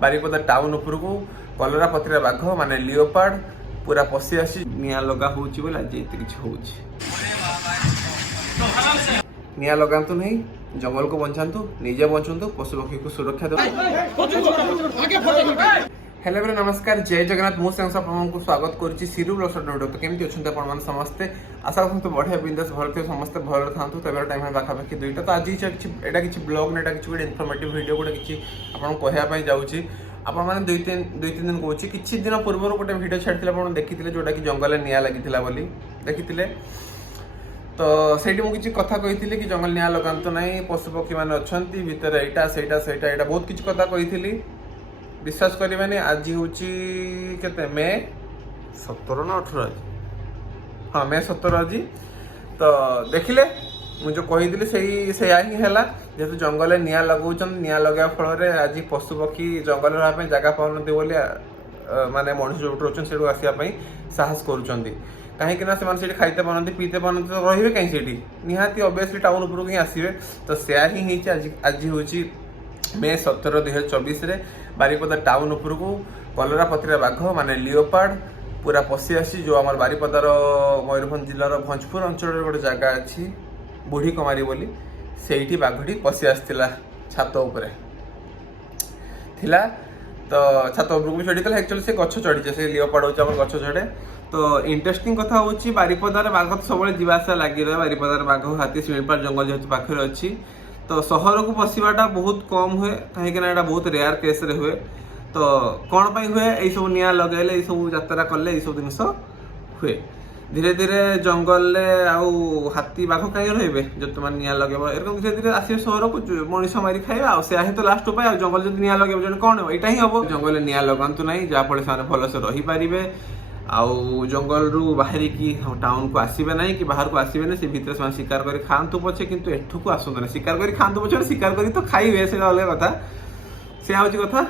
Baripada town उपरको कलरा पत्रिया बाघ माने लियोपार्ड पूरा पशि आसी निया लगा होची बोला जे एते किछ होची निया लगांतु नहीं जंगल को बंचातु निजे बंचंतु पशु पक्षी को सुरक्षा दो। हेलो बेले नमस्कार जय जगन्नाथ मु संग आपको स्वागत करुच्ची सिरु ब्लॉग। तो केमती अच्छा आप समस्ते आशा करते बढ़िया बिंदास भल थे समस्ते भल था तो टाइम पाखापाखि दुईटा तो आज एटा किसी ब्लॉग ना गोटे इनफॉर्मेटिव वीडियो गोटे किसी आपको कहवाई जाऊँगी आपण मैंने दुई तीन दिन कहूँ किसी दिन पूर्व गोटे वीडियो छाड़ी आप देखी जोटा कि जंगल निया लगी देखी तो सही मुझे कथा कही कि जंगल निया लगातु ना पशुपक्षी मैंने अच्छा भितर यहाँ से बहुत किसी कथा कही विश्वास करें आज हूँ के मे 17 ना 18 आज हाँ मे 17 आज तो देखिले मुझे कही से ही है जेहतु जंगल निया लगाऊँ निया लगे फल आज पशुपक्षी जंगल रहा जगह पाने बोली माने मनुष्य जो रोच से आसवाई साहस करुँच कहीं से खाईते पारती पीते पारती तो रे कहीं निहाती ऑब्वियसली टाउन उपरको ही आसवे तो सेया ही आज हूँ मे 17 2024 बारिपदा टाउन उपरको कलरा पत्रिया बाघ माने लियोपार्ड पूरा पशि आसी जो आम बारिपदार मयूरभंज जिलार भंजपुर अंचल गोटे जगह अच्छी बुढ़ी कमारी बोली से बाघटी पशि आसला छात उपरे थिला तो छात उपरको भी चढ़ी एक्चुअली से गछ चढ़ी से लियोपार्ड होची गछ चढ़े तो इंटरेस्टिंग कथा होची बारिपदार बाघ तो सब जीवासा लगी रहे बारिपदार बाघ हाथी शिमिलपाल जंगल जेहेतु पाखे अच्छी तो सहर को पशिवाटा बहुत कम हुए कहीं बहुत रेयर केस रे हुए तो कौन पाई हुए यही सब निया लगेले यही सब यात्रा कले यही सब जिनस हुए धीरे धीरे जंगल आउ हाथी बाघ कहीं रे जो तुम निया लगे धीरे धीरे आसवे सहर को मनीष मारी खाइबा आ तो लास्ट उपाय जंगल जो निया लगे जन कौन हो यहाँ ही हम जंगल निया लगातु ना जहाँफल से भलसे रही पारे आउ जंगल रु बाहर की टाउन को आसबे ना कि बाहर को आसबे ना से भीतर से शिकार कर खातु पछे किंतु एठू को आसतु ना शिकार कर खातु पछे शिकार कर तो खाइबे से अलग कथा से हूँ कथा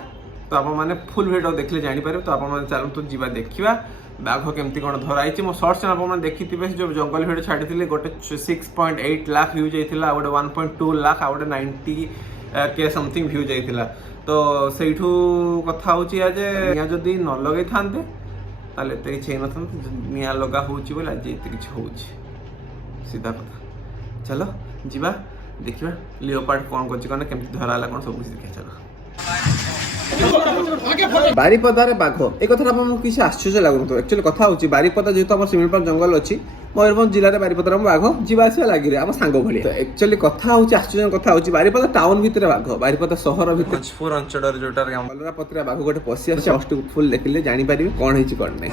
तो आप मैंने फुल वीडियो देखले जानीपर तो आप चलतु जीवा देखा बाघ केमती कौन धराई मो सर्ट्स आप देखी जो जंगल भिडियो छाड़ी गोटे 6.8 लाख भ्यूज जाइए गोटे 1.2 लाख आ गोटे 90K समथिंग भ्यूज जाइए तो सहीठू कथा हूँ जे जदि न लगे था ताले एत कि निया लगा होची बोला जे एत कि होची सीधा कथा चलो जीवा देखिबा लियोपार्ड कौन करछि कने केमति धराला कौन सब कुछ देखा चलो बारिपदार बाघ ए कथा आपको किसी आश्चर्य लागु एक्चुअली कथा होची बारिपदा जेहेतु आम शिमिलपाल जंगल अच्छी मयूरभंज जिले में बारिपदार बाघ जीवासा लगी रहे आम सांग भाई तो एक्चुअली कथा होची आश्चर्य कथा होची बारिपदा टाउन भितर बाघ बारिपदा सहर भितर भोजपुर अंचल जोटा कलरा पत्रिया बाघ गोटे पशि आसी अष्ट फुल देखिले जानी पारिबे कौन हेची कौन नहीं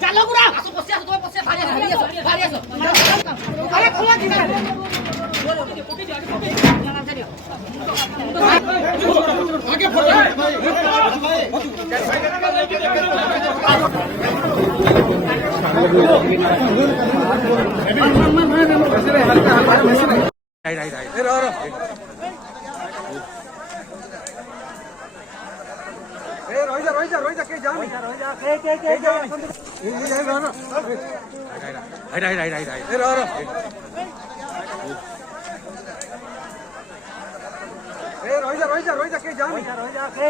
चलो गुरा पसे भारी आसो अरे खोला दी आगे फोड़ रोहिजा के जान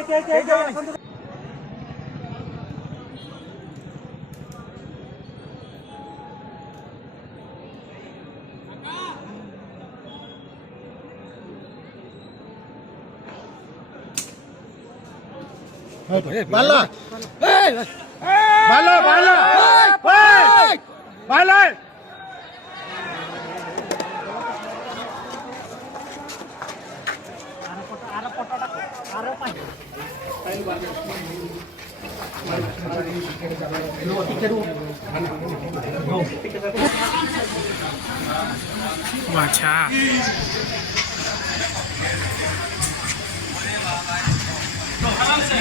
के बाला बाला बाला बाला अच्छा आराम से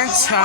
अच्छा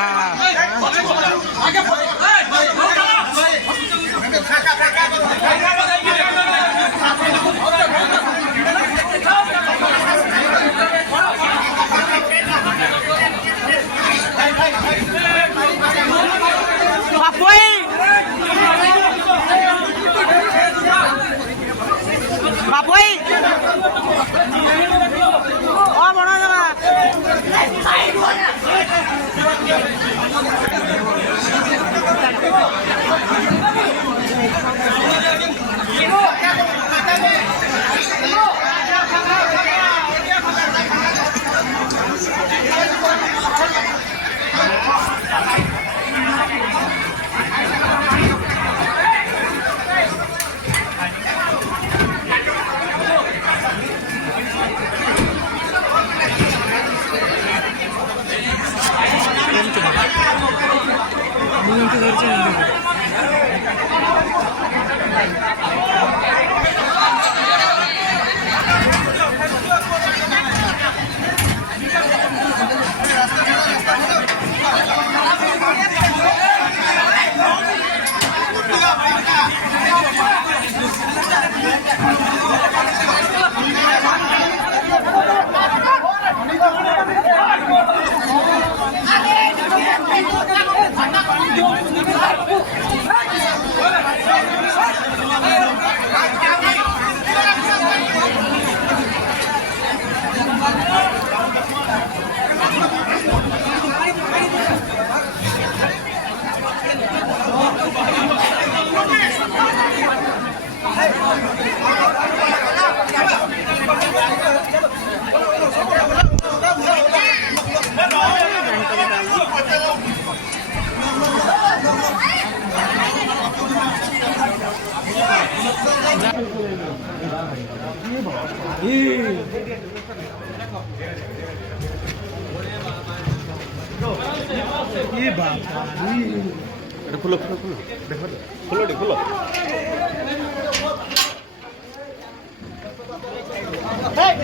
খুলো খুলো খুলো দেখো খুলো খুলো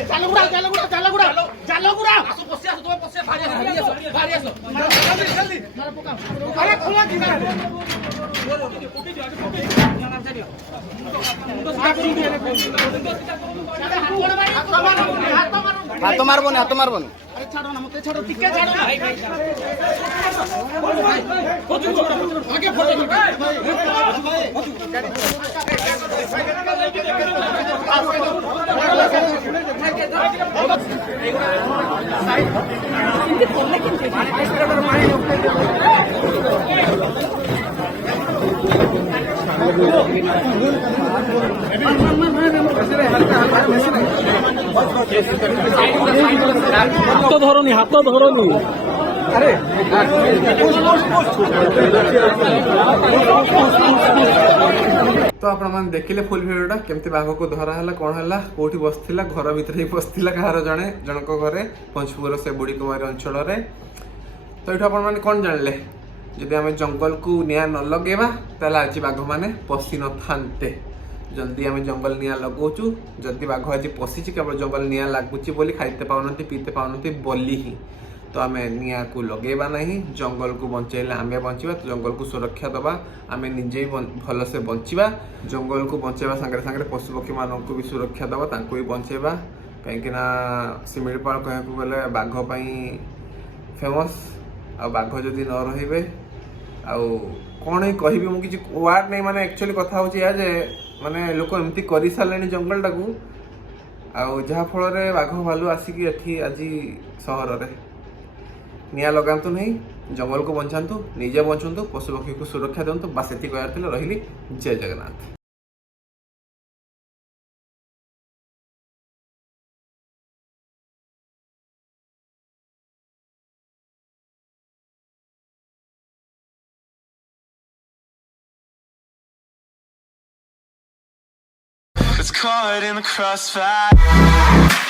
চালো গুড়া চালো গুড়া চালো গুড়া চালো গুড়া আসো বসে আসো তুমি বসে ভারী আসো ভারী আসো জলদি জলদি আরে খোলা কি না হাত মারবো না হাত মারবো না আরে ছাড়ো না মতে ছাড়ো টিকে ছাড়ো না আগে ফটো হাত ধরনি হাত ধরনি আরে তো আপনার देखिले फुल भिडियोटा केमती बाघ को धरा है कौन है कौटी बसला घर भितर ही बसला कहार जड़े जनक घरे पंचपुर से बुढ़ी कुमारी अंचल तो ये आपने कौन जानले जदि आम जंगल को निआ न लगेबा ताले आज बाघ मैंने पशि न थांते जल्दी आम जंगल निआ लगौचु जदि बाघ आज पशिची केवल जंगल निआ लगुची बोली खाइते पाउना पीते पाउना बोली ही तो आम निआ को लगेबा नहीं जंगल को बचाइले आम बचा तो जंगल को सुरक्षा दबा आम निजे भल से बचा जंगल को बचाइबा सांगे सांगे पशु पक्षी मान को भी सुरक्षा दबा तांको भी बचाइबा कहीं सिमिलपाल कह गले बाघ फेमस आ बाघ जदि न रही आउ कौन ही कहि मु किसी वार्ड नहीं माने एक्चुअली कथा होची या जे माने लोक एमती करि सालेनी जंगल टाकू आउ जहा फल रे बाघ भालू आसिकी एठी आज सहर रे निया लगातु नहीं जंगल को बचातु निजे बचंतु पशु पक्षी को सुरक्षा दिंतु बास एति कहते रही जय Jagannath. It's caught in the crossfire.